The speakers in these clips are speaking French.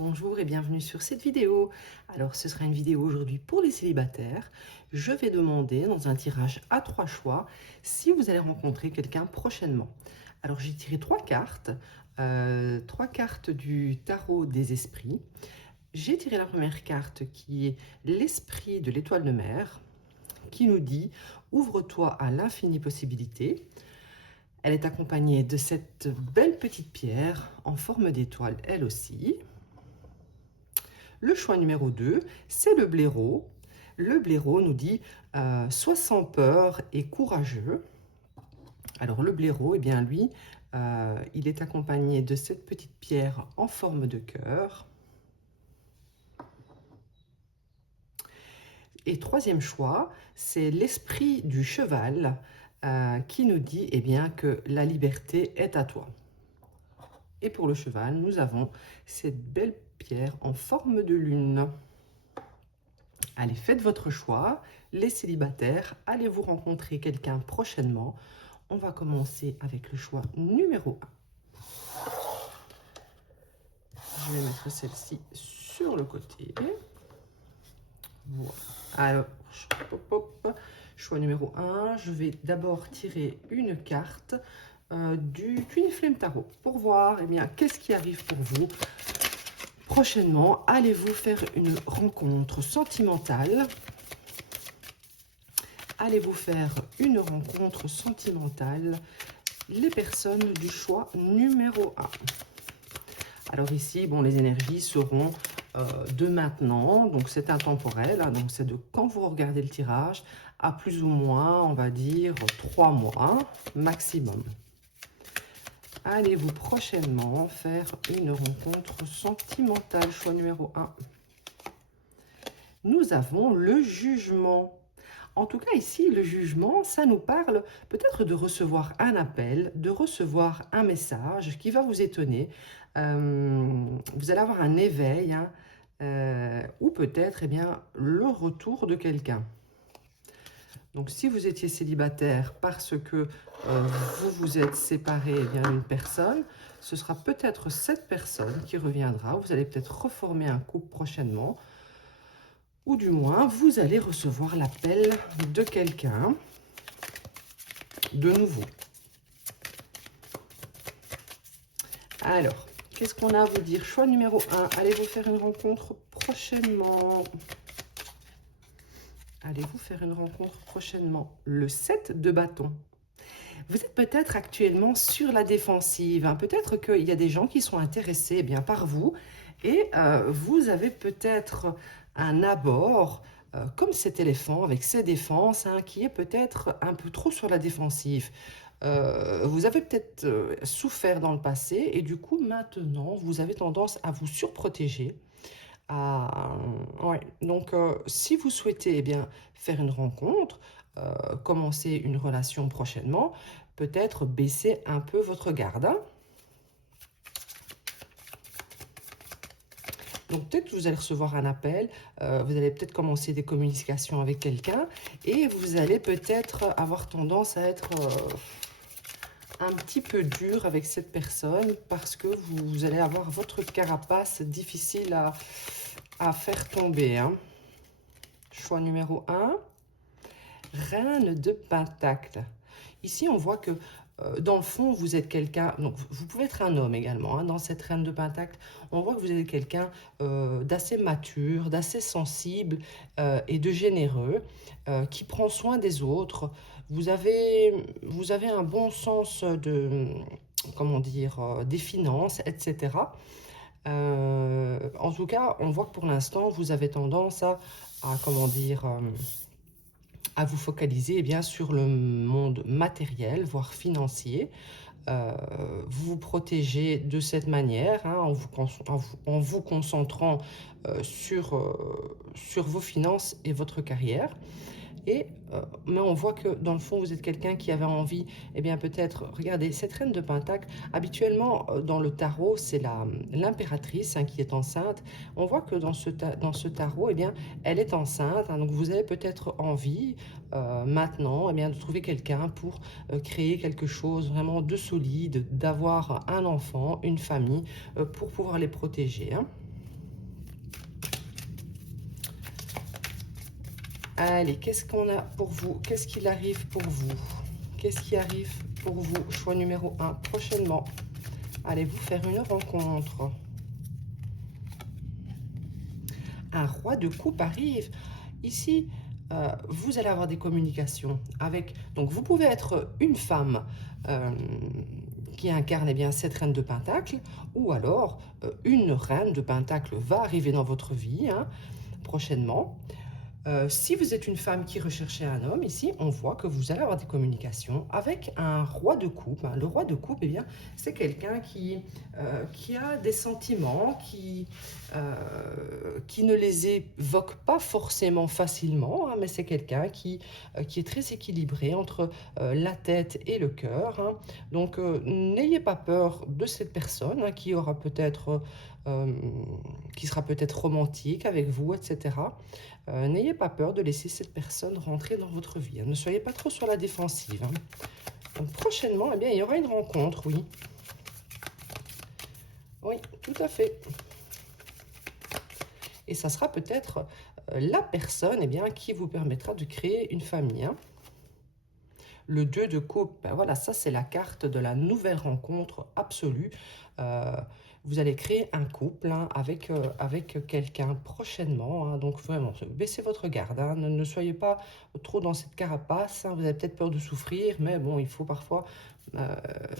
Bonjour et bienvenue sur cette vidéo. Alors ce sera une vidéo aujourd'hui pour les célibataires. Je vais demander dans un tirage à 3 choix si vous allez rencontrer quelqu'un prochainement. Alors j'ai tiré 3 cartes du tarot des esprits. J'ai tiré la première carte qui est l'esprit de l'étoile de mer qui nous dit ouvre-toi à l'infini possibilité. Elle est accompagnée de cette belle petite pierre en forme d'étoile elle aussi. Le choix numéro 2, c'est le blaireau. Le blaireau nous dit sois sans peur et courageux. Alors le blaireau, eh bien lui, il est accompagné de cette petite pierre en forme de cœur. Et troisième choix, c'est l'esprit du cheval qui nous dit eh bien, que la liberté est à toi. Et pour le cheval, nous avons cette belle pierre en forme de lune. Allez, faites votre choix. Les célibataires, allez-vous rencontrer quelqu'un prochainement? On va commencer avec le choix numéro 1. Je vais mettre celle-ci sur le côté. Voilà. Alors, choix numéro 1, je vais d'abord tirer une carte du Twin Flame Tarot pour voir eh bien, qu'est-ce qui arrive pour vous. Prochainement, allez-vous faire une rencontre sentimentale? Allez-vous faire une rencontre sentimentale? Les personnes du choix numéro 1. Alors ici, bon, les énergies seront de maintenant, donc c'est intemporel, hein, donc c'est de quand vous regardez le tirage à plus ou moins, on va dire, 3 mois maximum. Allez-vous prochainement faire une rencontre sentimentale? Choix numéro 1. Nous avons le jugement. En tout cas, ici, le jugement, ça nous parle peut-être de recevoir un appel, de recevoir un message qui va vous étonner. Vous allez avoir un éveil, hein, ou peut-être eh bien, le retour de quelqu'un. Donc, si vous étiez célibataire parce que vous vous êtes séparé d'une personne, ce sera peut-être cette personne qui reviendra. Vous allez peut-être reformer un couple prochainement. Ou du moins, vous allez recevoir l'appel de quelqu'un de nouveau. Alors, qu'est-ce qu'on a à vous dire? Choix numéro 1, allez-vous faire une rencontre prochainement? Allez-vous faire une rencontre prochainement? Le 7 de bâton. Vous êtes peut-être actuellement sur la défensive. Hein. Peut-être qu'il y a des gens qui sont intéressés eh bien, par vous et vous avez peut-être un abord comme cet éléphant avec ses défenses hein, qui est peut-être un peu trop sur la défensive. Vous avez peut-être souffert dans le passé et du coup maintenant vous avez tendance à vous surprotéger. Ouais. Donc si vous souhaitez eh bien, faire une rencontre, commencer une relation prochainement, peut-être baisser un peu votre garde. Hein. Donc peut-être que vous allez recevoir un appel, vous allez peut-être commencer des communications avec quelqu'un et vous allez peut-être avoir tendance à être un petit peu dur avec cette personne parce que vous allez avoir votre carapace difficile à faire tomber. Hein. Choix numéro 1, Reine de Pentacle. Ici, on voit que dans le fond, vous êtes quelqu'un, donc vous pouvez être un homme également, hein, dans cette Reine de Pentacle, on voit que vous êtes quelqu'un d'assez mature, d'assez sensible et de généreux, qui prend soin des autres. Vous avez un bon sens de, comment dire, des finances, etc. En tout cas, on voit que pour l'instant, vous avez tendance à comment dire, à vous focaliser eh bien, sur le monde matériel, voire financier. Vous vous protégez de cette manière, hein, en vous concentrant sur vos finances et votre carrière. Mais on voit que dans le fond, vous êtes quelqu'un qui avait envie, eh bien peut-être, regardez, cette reine de Pentacle, habituellement dans le tarot, c'est l'impératrice hein, qui est enceinte. On voit que dans ce tarot, eh bien, elle est enceinte. Hein, donc vous avez peut-être envie maintenant eh bien, de trouver quelqu'un pour créer quelque chose vraiment de solide, d'avoir un enfant, une famille, pour pouvoir les protéger. Hein. Allez, qu'est-ce qu'on a pour vous? Qu'est-ce qu'il arrive pour vous? Qu'est-ce qui arrive pour vous? Choix numéro 1, prochainement. Allez-vous faire une rencontre? Un roi de coupe arrive. Ici, vous allez avoir des communications avec... Donc, vous pouvez être une femme qui incarne bien cette reine de Pentacle, ou alors une reine de Pentacle va arriver dans votre vie prochainement. Si vous êtes une femme qui recherchait un homme, ici, on voit que vous allez avoir des communications avec un roi de coupe. Le roi de coupe, eh bien, c'est quelqu'un qui a des sentiments, qui ne les évoque pas forcément facilement, mais c'est quelqu'un qui est très équilibré entre la tête et le cœur. Donc, n'ayez pas peur de cette personne qui aura peut-être... qui sera peut-être romantique avec vous, etc. N'ayez pas peur de laisser cette personne rentrer dans votre vie. Ne soyez pas trop sur la défensive. Donc, prochainement, eh bien, il y aura une rencontre, oui. Oui, tout à fait. Et ça sera peut-être la personne bien, qui vous permettra de créer une famille. Le 2 de coupe, ben voilà, ça c'est la carte de la nouvelle rencontre absolue. Vous allez créer un couple avec quelqu'un prochainement. Donc vraiment, baissez votre garde. Ne soyez pas trop dans cette carapace. Vous avez peut-être peur de souffrir, mais bon, il faut parfois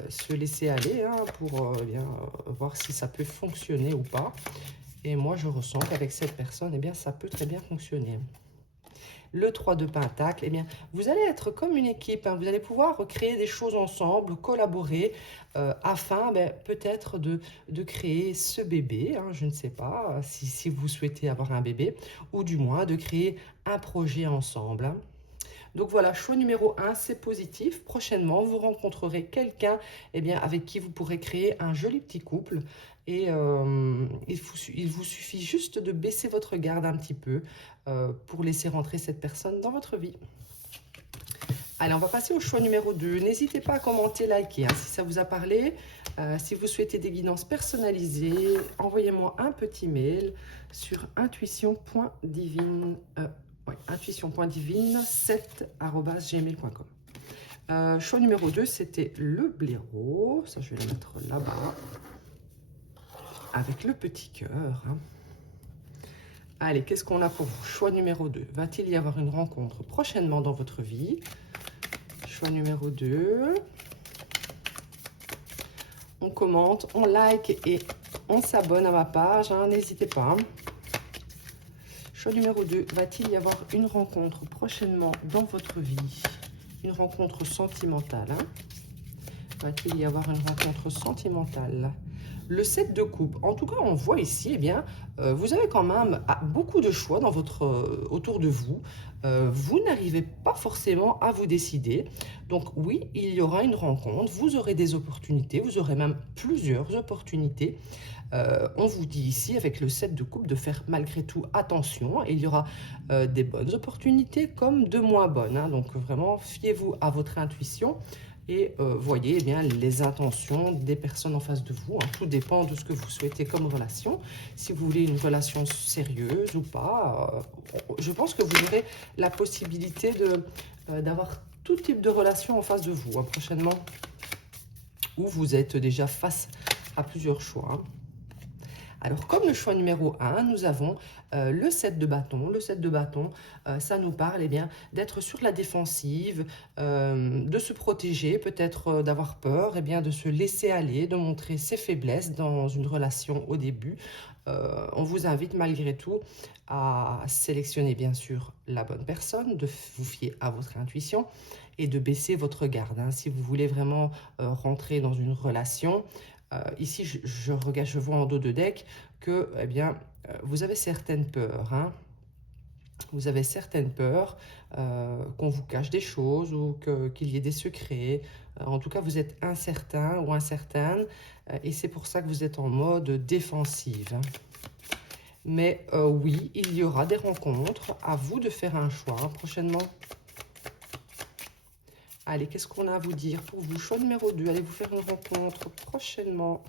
se laisser aller pour voir si ça peut fonctionner ou pas. Et moi, je ressens qu'avec cette personne, eh bien, ça peut très bien fonctionner. Le 3 de Pentacle, eh bien, vous allez être comme une équipe. Vous allez pouvoir créer des choses ensemble, collaborer afin peut-être de créer ce bébé. Je ne sais pas si vous souhaitez avoir un bébé, ou du moins de créer un projet ensemble. Donc voilà, choix numéro 1, c'est positif. Prochainement, vous rencontrerez quelqu'un avec qui vous pourrez créer un joli petit couple. Et il vous suffit juste de baisser votre garde un petit peu pour laisser rentrer cette personne dans votre vie. Allez, on va passer au choix numéro 2. N'hésitez pas à commenter, liker si ça vous a parlé. Si vous souhaitez des guidances personnalisées, envoyez-moi un petit mail sur intuition.divine7@gmail.com. Choix numéro 2, c'était le blaireau. Ça, je vais le mettre là-bas. Avec le petit cœur. Allez, qu'est-ce qu'on a pour vous? Choix numéro 2. Va-t-il y avoir une rencontre prochainement dans votre vie? Choix numéro 2. On commente, on like et on s'abonne à ma page. N'hésitez pas. Choix numéro 2. Va-t-il y avoir une rencontre prochainement dans votre vie? Une rencontre sentimentale. Va-t-il y avoir une rencontre sentimentale? Le 7 de coupe. En tout cas, on voit ici, vous avez quand même beaucoup de choix dans autour de vous. Vous n'arrivez pas forcément à vous décider. Donc oui, il y aura une rencontre. Vous aurez des opportunités. Vous aurez même plusieurs opportunités. On vous dit ici, avec le 7 de coupe, de faire malgré tout attention. Il y aura des bonnes opportunités comme de moins bonnes. Donc vraiment, fiez-vous à votre intuition. Et voyez les intentions des personnes en face de vous. Tout dépend de ce que vous souhaitez comme relation. Si vous voulez une relation sérieuse ou pas, je pense que vous aurez la possibilité d'avoir tout type de relation en face de vous prochainement. Ou vous êtes déjà face à plusieurs choix. Alors, comme le choix numéro 1, nous avons le 7 de bâton. Le 7 de bâton, ça nous parle d'être sur la défensive, de se protéger, peut-être d'avoir peur, de se laisser aller, de montrer ses faiblesses dans une relation au début. On vous invite malgré tout à sélectionner bien sûr la bonne personne, de vous fier à votre intuition et de baisser votre garde. Si vous voulez vraiment rentrer dans une relation, ici, je regarde, je vois en dos de deck que, vous avez certaines peurs. Vous avez certaines peurs qu'on vous cache des choses ou qu'il y ait des secrets. En tout cas, vous êtes incertain ou incertaine et c'est pour ça que vous êtes en mode défensive. Mais oui, il y aura des rencontres. À vous de faire un choix prochainement. Allez, qu'est-ce qu'on a à vous dire pour vous? Choix numéro 2, allez vous faire une rencontre prochainement.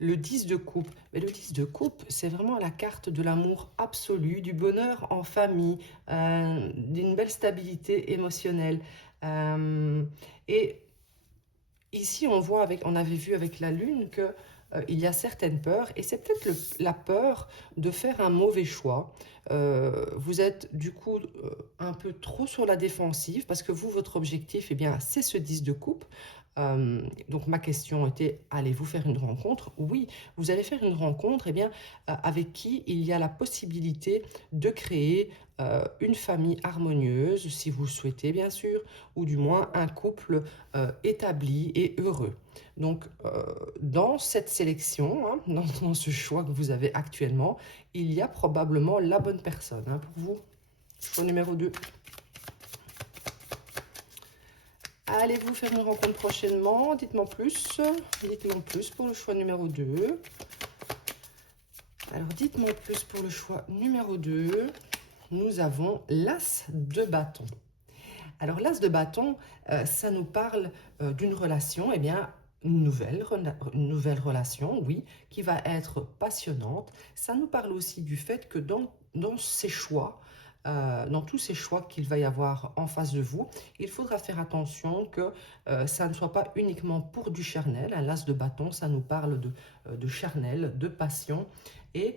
Le 10 de coupe. Mais le 10 de coupe, c'est vraiment la carte de l'amour absolu, du bonheur en famille, d'une belle stabilité émotionnelle. Et ici, on avait vu avec la lune que il y a certaines peurs, et c'est peut-être la peur de faire un mauvais choix. Vous êtes du coup un peu trop sur la défensive, parce que vous, votre objectif, eh bien, c'est ce 10 de coupe. Donc ma question était, allez-vous faire une rencontre? Oui, vous allez faire une rencontre, eh bien, avec qui il y a la possibilité de créer une famille harmonieuse, si vous le souhaitez bien sûr, ou du moins un couple établi et heureux. Donc dans cette sélection, hein, dans ce choix que vous avez actuellement, il y a probablement la bonne personne hein, pour vous. Choix numéro 2. Allez-vous faire une rencontre prochainement? Dites-moi plus. Dites-moi plus pour le choix numéro 2. Alors, dites-moi plus pour le choix numéro 2. Nous avons l'As de bâton. Alors, l'As de bâton, ça nous parle d'une relation, eh bien, une nouvelle relation, oui, qui va être passionnante. Ça nous parle aussi du fait que dans ces choix, dans tous ces choix qu'il va y avoir en face de vous, il faudra faire attention que ça ne soit pas uniquement pour du charnel. Un l'as de bâton, ça nous parle de charnel, de passion. Et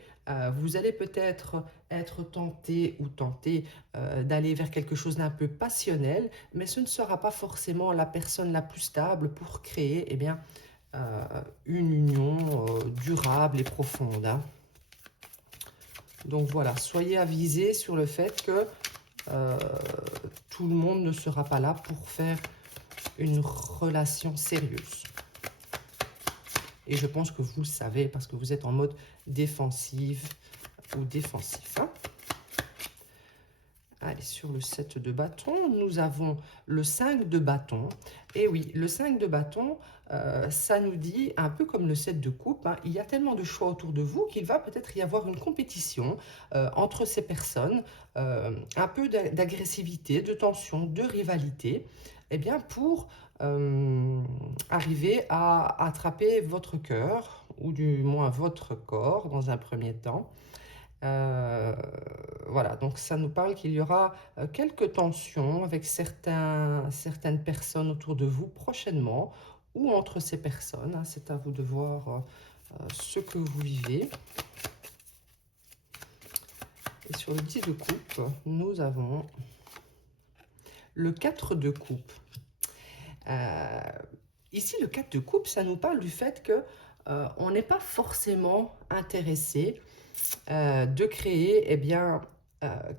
vous allez peut-être être tenté ou tenté d'aller vers quelque chose d'un peu passionnel, mais ce ne sera pas forcément la personne la plus stable pour créer eh bien, une union durable et profonde. Hein. Donc voilà, soyez avisés sur le fait que tout le monde ne sera pas là pour faire une relation sérieuse. Et je pense que vous le savez parce que vous êtes en mode défensive ou défensif. Hein. Allez, sur le 7 de bâton, nous avons le 5 de bâton. Et oui, le 5 de bâton, ça nous dit, un peu comme le 7 de coupe, hein, il y a tellement de choix autour de vous qu'il va peut-être y avoir une compétition entre ces personnes, un peu d'agressivité, de tension, de rivalité, eh bien pour arriver à attraper votre cœur, ou du moins votre corps dans un premier temps. Voilà, donc ça nous parle qu'il y aura quelques tensions avec certaines personnes autour de vous prochainement ou entre ces personnes. Hein, c'est à vous de voir ce que vous vivez. Et sur le 10 de coupe, nous avons le 4 de coupe. Ici, le 4 de coupe, ça nous parle du fait que on n'est pas forcément intéressé de créer eh bien,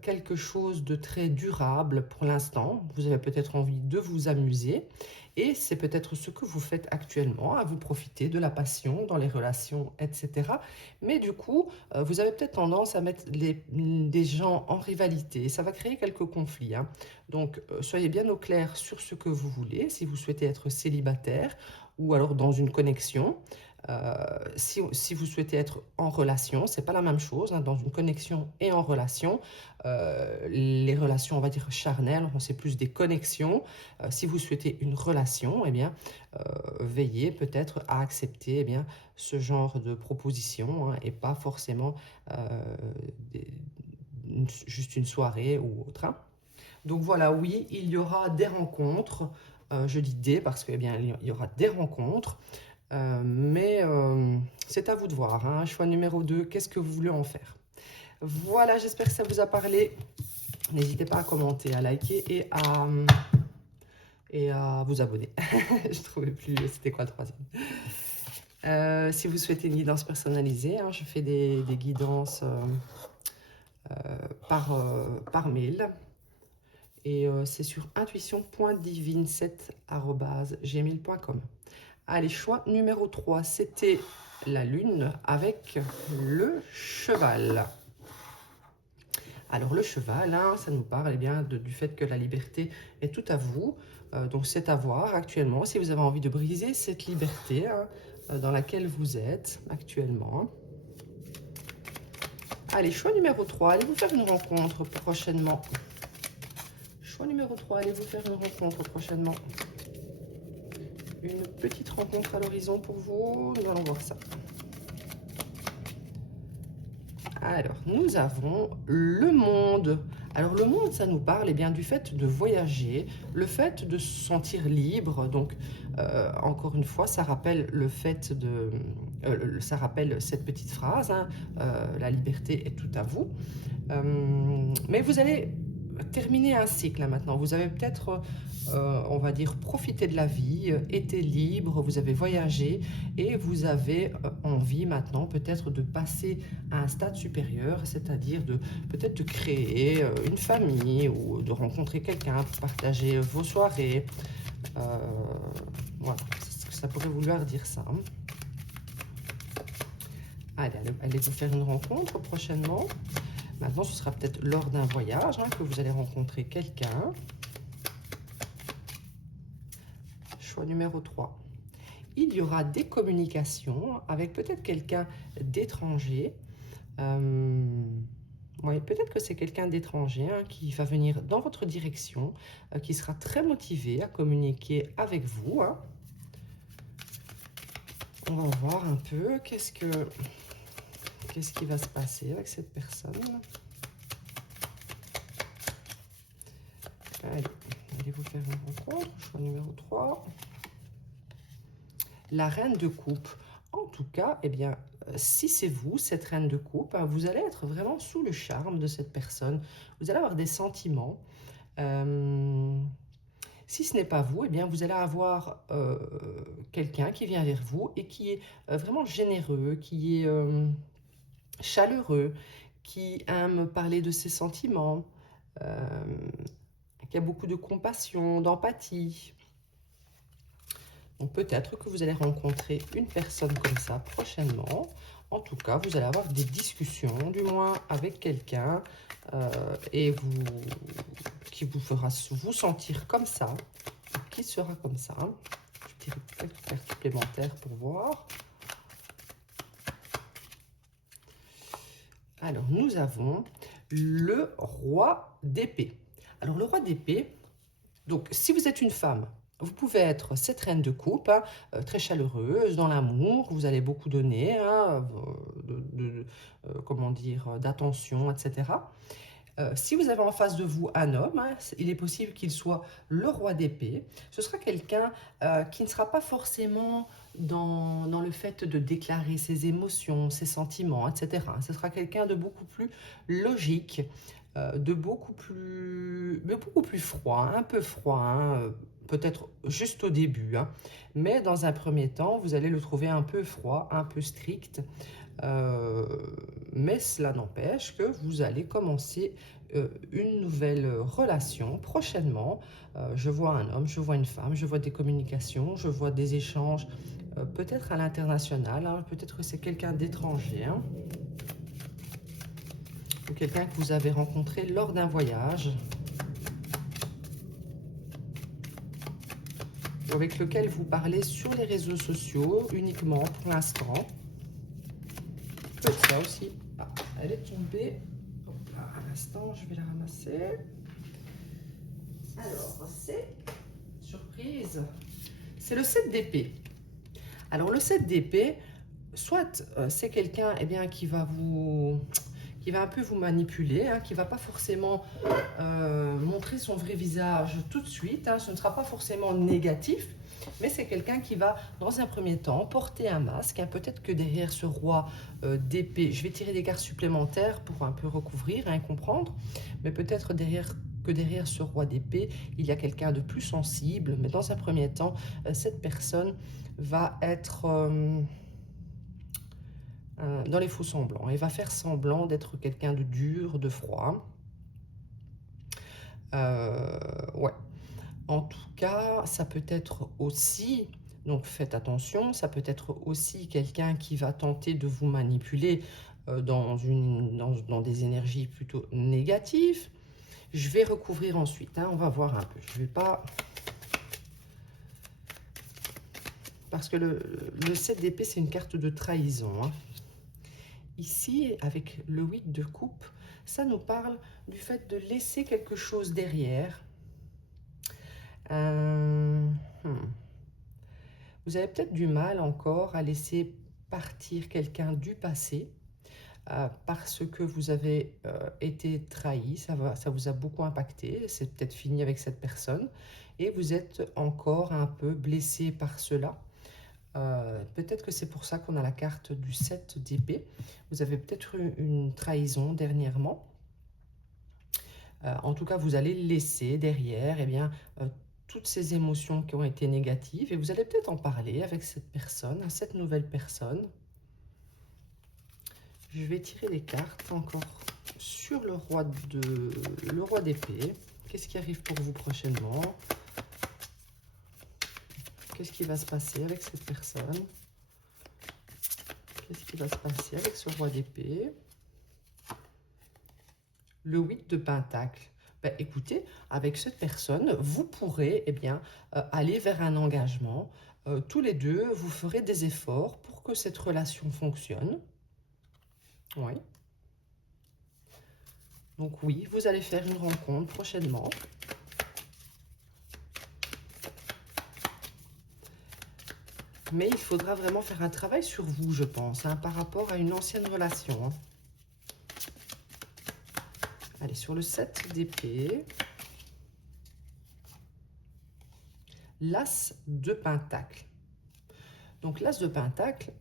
quelque chose de très durable pour l'instant. Vous avez peut-être envie de vous amuser et c'est peut-être ce que vous faites actuellement, à vous profiter de la passion dans les relations, etc. Mais du coup, vous avez peut-être tendance à mettre des gens en rivalité. Ça va créer quelques conflits. Hein. Donc, soyez bien au clair sur ce que vous voulez, si vous souhaitez être célibataire ou alors dans une connexion. Si vous souhaitez être en relation, c'est pas la même chose. Hein, dans une connexion et en relation, les relations, on va dire charnelles, c'est plus des connexions. Si vous souhaitez une relation, eh bien, veillez peut-être à accepter eh bien, ce genre de proposition hein, et pas forcément juste une soirée ou autre. Hein. Donc voilà, oui, il y aura des rencontres. Je dis des parce qu'il y aura des rencontres. Mais c'est à vous de voir. Hein. Choix numéro 2, qu'est-ce que vous voulez en faire? Voilà, j'espère que ça vous a parlé. N'hésitez pas à commenter, à liker et à vous abonner. Je ne trouvais plus, c'était quoi le troisième? Si vous souhaitez une guidance personnalisée, hein, je fais des guidances par mail. Et c'est sur intuition.divine7@gmail.com. Allez, choix numéro 3, c'était la lune avec le cheval. Alors le cheval, hein, ça nous parle eh bien, du fait que la liberté est tout à vous. Donc c'est à voir actuellement si vous avez envie de briser cette liberté hein, dans laquelle vous êtes actuellement. Allez, choix numéro 3, allez vous faire une rencontre prochainement. Choix numéro 3, allez vous faire une rencontre prochainement. Une petite rencontre à l'horizon pour vous. Nous allons voir ça. Alors, nous avons le monde. Alors, le monde, ça nous parle bien, du fait de voyager, le fait de se sentir libre. Donc, encore une fois, ça rappelle le fait de... ça rappelle cette petite phrase, hein, la liberté est tout à vous. Mais vous allez terminer un cycle hein, maintenant. Vous avez peut-être, on va dire, profité de la vie, été libre, vous avez voyagé et vous avez envie maintenant peut-être de passer à un stade supérieur, c'est-à-dire de peut-être de créer une famille ou de rencontrer quelqu'un pour partager vos soirées. Voilà, ça pourrait vouloir dire ça. Allez vous faire une rencontre prochainement. Maintenant, ce sera peut-être lors d'un voyage hein, que vous allez rencontrer quelqu'un. Choix numéro 3. Il y aura des communications avec peut-être quelqu'un d'étranger. Oui, peut-être que c'est quelqu'un d'étranger hein, qui va venir dans votre direction, qui sera très motivé à communiquer avec vous. Hein. On va voir un peu qu'est-ce qui va se passer avec cette personne. Allez vous faire une rencontre. Choix numéro 3. La reine de coupe. En tout cas, eh bien, si c'est vous, cette reine de coupe, hein, vous allez être vraiment sous le charme de cette personne. Vous allez avoir des sentiments. Si ce n'est pas vous, eh bien, vous allez avoir quelqu'un qui vient vers vous et qui est vraiment généreux, qui est chaleureux, qui aime parler de ses sentiments, qui a beaucoup de compassion, d'empathie. Donc peut-être que vous allez rencontrer une personne comme ça prochainement. En tout cas, vous allez avoir des discussions, du moins avec quelqu'un, qui vous fera vous sentir comme ça, qui sera comme ça. Je dirais quelques cartes supplémentaires pour voir. Alors, nous avons le roi d'épée. Alors, le roi d'épée, donc si vous êtes une femme, vous pouvez être cette reine de coupe, hein, très chaleureuse, dans l'amour, vous allez beaucoup donner, hein, comment dire, d'attention, etc. Si vous avez en face de vous un homme, hein, il est possible qu'il soit le roi d'épée. Ce sera quelqu'un qui ne sera pas forcément dans le fait de déclarer ses émotions, ses sentiments, etc. Ce sera quelqu'un de beaucoup plus logique, de beaucoup plus froid, un peu froid, hein, peut-être juste au début. Hein. Mais dans un premier temps, vous allez le trouver un peu froid, un peu strict. Mais cela n'empêche que vous allez commencer une nouvelle relation prochainement. Je vois un homme, je vois une femme, je vois des communications, je vois des échanges, peut-être à l'international, hein, peut-être que c'est quelqu'un d'étranger, hein, ou quelqu'un que vous avez rencontré lors d'un voyage, ou avec lequel vous parlez sur les réseaux sociaux uniquement pour l'instant. Ça aussi. Ah, elle est tombée. Hop là, à l'instant, je vais la ramasser. Alors, c'est surprise. C'est le 7 d'épée. Alors, le 7 d'épée, soit c'est quelqu'un eh bien, qui va un peu vous manipuler, hein, qui ne va pas forcément montrer son vrai visage tout de suite. Hein, ce ne sera pas forcément négatif. Mais c'est quelqu'un qui va, dans un premier temps, porter un masque. Hein. Peut-être que derrière ce roi d'épée, je vais tirer des cartes supplémentaires pour un peu recouvrir et comprendre. Mais peut-être derrière ce roi d'épée, il y a quelqu'un de plus sensible. Mais dans un premier temps, cette personne va être dans les faux semblants. Elle va faire semblant d'être quelqu'un de dur, de froid. Ouais. En tout cas, ça peut être aussi, donc faites attention, ça peut être aussi quelqu'un qui va tenter de vous manipuler dans des énergies plutôt négatives. Je vais recouvrir ensuite, hein, on va voir un peu. Je vais pas... Parce que le 7 d'épée, c'est une carte de trahison. Hein. Ici, avec le 8 de coupe, ça nous parle du fait de laisser quelque chose derrière. Vous avez peut-être du mal encore à laisser partir quelqu'un du passé. parce que vous avez été trahi, ça vous a beaucoup impacté, c'est peut-être fini avec cette personne, et vous êtes encore un peu blessé par cela. Peut-être que c'est pour ça qu'on a la carte du 7 d'épée. Vous avez peut-être eu une trahison dernièrement. En tout cas, vous allez laisser derrière eh bien, toutes ces émotions qui ont été négatives et vous allez peut-être en parler avec cette personne, cette nouvelle personne. Je vais tirer les cartes encore sur le roi d'épée. Qu'est-ce qui arrive pour vous prochainement? Qu'est-ce qui va se passer avec cette personne? Qu'est-ce qui va se passer avec ce roi d'épée? Le 8 de Pentacle. Ben, écoutez, avec cette personne, vous pourrez eh bien, aller vers un engagement. Tous les deux, vous ferez des efforts pour que cette relation fonctionne. Oui. Donc oui, vous allez faire une rencontre prochainement. Mais il faudra vraiment faire un travail sur vous, je pense, hein, par rapport à une ancienne relation. Hein. Allez, sur le 7 d'épée. L'As de Pentacle. Donc l'As de Pentacle,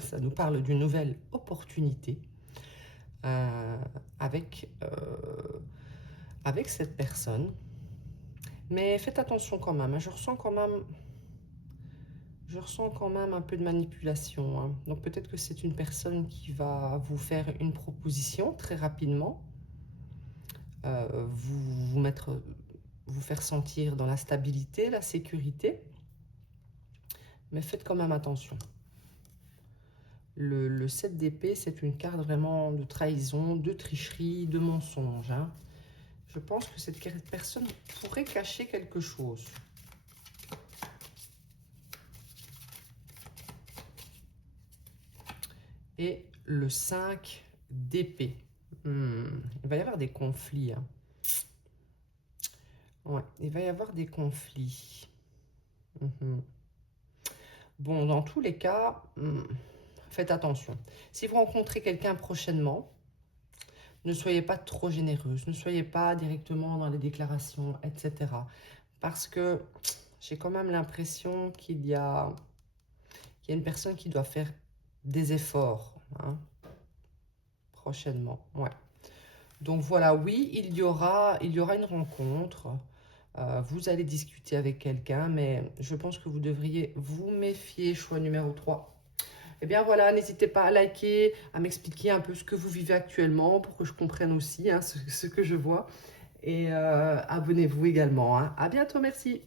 ça nous parle d'une nouvelle opportunité avec cette personne. Mais faites attention quand même, hein, je ressens quand même un peu de manipulation. Hein. Donc peut-être que c'est une personne qui va vous faire une proposition très rapidement, vous faire sentir dans la stabilité, la sécurité. Mais faites quand même attention. Le 7 d'épée, c'est une carte vraiment de trahison, de tricherie, de mensonge. Hein. Je pense que cette personne pourrait cacher quelque chose. Et le 5 d'épée. Il va y avoir des conflits. Hein. Ouais, il va y avoir des conflits. Bon, dans tous les cas, faites attention. Si vous rencontrez quelqu'un prochainement, ne soyez pas trop généreuse, ne soyez pas directement dans les déclarations, etc. Parce que j'ai quand même l'impression qu'il y a une personne qui doit faire des efforts hein, prochainement. Ouais. Donc voilà, oui, il y aura une rencontre. Vous allez discuter avec quelqu'un, mais je pense que vous devriez vous méfier, choix numéro 3. Eh bien voilà, n'hésitez pas à liker, à m'expliquer un peu ce que vous vivez actuellement pour que je comprenne aussi hein, ce que je vois. Et abonnez-vous également. Hein. À bientôt, merci.